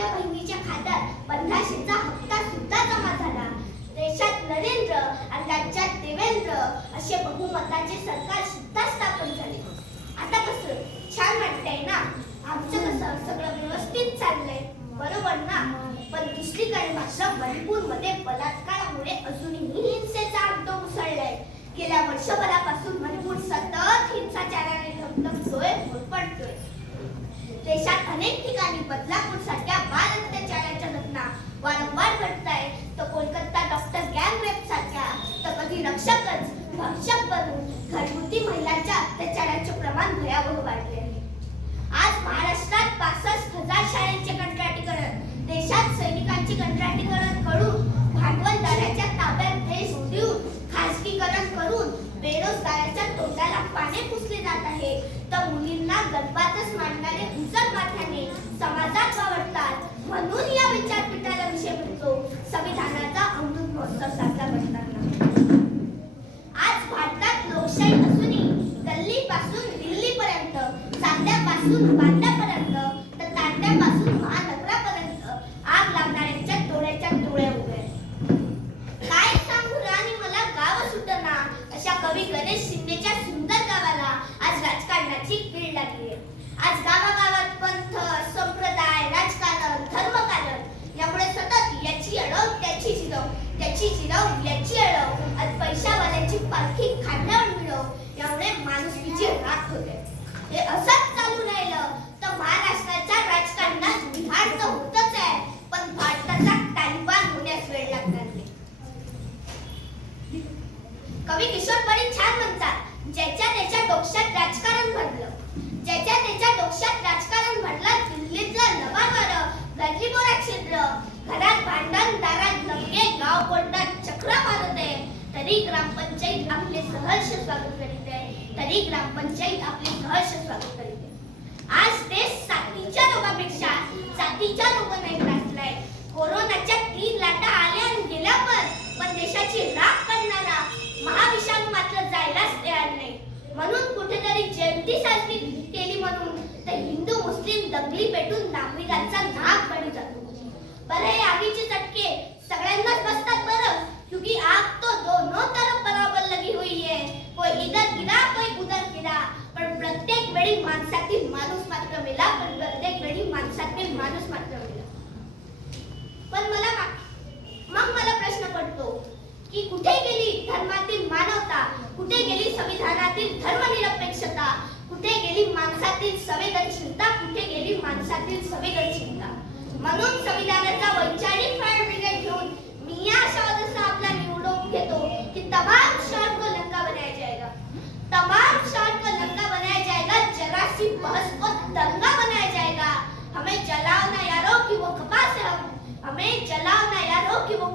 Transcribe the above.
लाडक्या बहिणीच्या खात्यात पंधराशेचा हप्ता सुद्धा जमा झाला. देशात नरेंद्र आणि राज्यात देवेंद्र असे बहुमताचे सरकार सुद्धा स्थापन झाले. आता कसं? छान वाटतंय ना? आमचं कसं? सगळं व्यवस्थित चाललंय. बरोबर ना? पण दुसरीकडे मात्र मणिपूरमध्ये बलात्कारामुळे अजूनही हिंसेचा अंत उसळलाय. गेल्या वर्षभरापासून मणिपूर सतत हिंसाचाराने धमधमतोय होरपळतोय देशात अनेक ठिकाणी बदलापूर सारख्या बाल अत्याचाराच्या घटना वारंवार घडत आहेत तर कोलकाता तर मुलींना गर्भातच मांडणारे उजळ माथ्याने समाजात वावरतात. म्हणून या विचारपीठाला विषय म्हणतो संविधानाचा अमृत महोत्सव साजरा करताना. आज भारतात लोकशाही असूनही गल्लीपासून दिल्लीपर्यंत चांद्यापासून बांद्यापर्यंत तर तांड्यापासून महानगरापर्यंत आग लागणाऱ्यांच्या डोळ्याच्या डोळ्या उभ्या काय सांगू राणी मला गाव सुटना अशा कवी गणेश राजकारणाची भीड लागली आहे. आज गावागावात पंथ संप्रदाय राजकारण धर्मकारण यामुळे सतत याची अडव त्याची जिरव त्याची जिरव याची अडव. आज पैशावाल्याची पालखी खांद्यावर मिळव यामुळे माणुसकीची राख होते. हे असंच चालू राहिलं. तर महाराष्ट्राच्या राजकारणात बिहार तर होतच आहे. पण भारताचा तालिबान होण्यास वेळ लागणार नाही. कवी किशोर परी छान म्हणतात भांडण दारात दंगे गाव कोर्टात चक्र मारत. आहे तरी ग्रामपंचायत आपले सहर्ष स्वागत करीत. आहे तरी ग्रामपंचायत आपले सहर्ष स्वागत करीत. आहे आज देश साथीच्या रोगापेक्षा जातीच्या रोगाने त्रासलाय. कोरोनाच्या तीन लाटा आल्या आणि गेल्या पण पण देशाची राख करणारा महाविषाणू मात्र जायलाच तयार नाही. म्हणून कुठेतरी जयंती साजरी केली म्हणून तर हिंदू मुस्लिम दंगली पेटून नागरिकांचा नाक वेळी माणसातील माणूस मात्र मेला पण प्रत्येक वेळी माणसातील माणूस मात्र मेला. पण मला मग मला प्रश्न पडतो की कुठे गेली धर्मातील मानवता? कुठे गेली संविधानातील धर्मनिरपेक्षता? कुठे गेली माणसातील संवेदनशीलता? कुठे गेली माणसातील संवेदनशीलता? म्हणून संविधानाचा वैचारिक हमें जलाओ ना यारो कि वो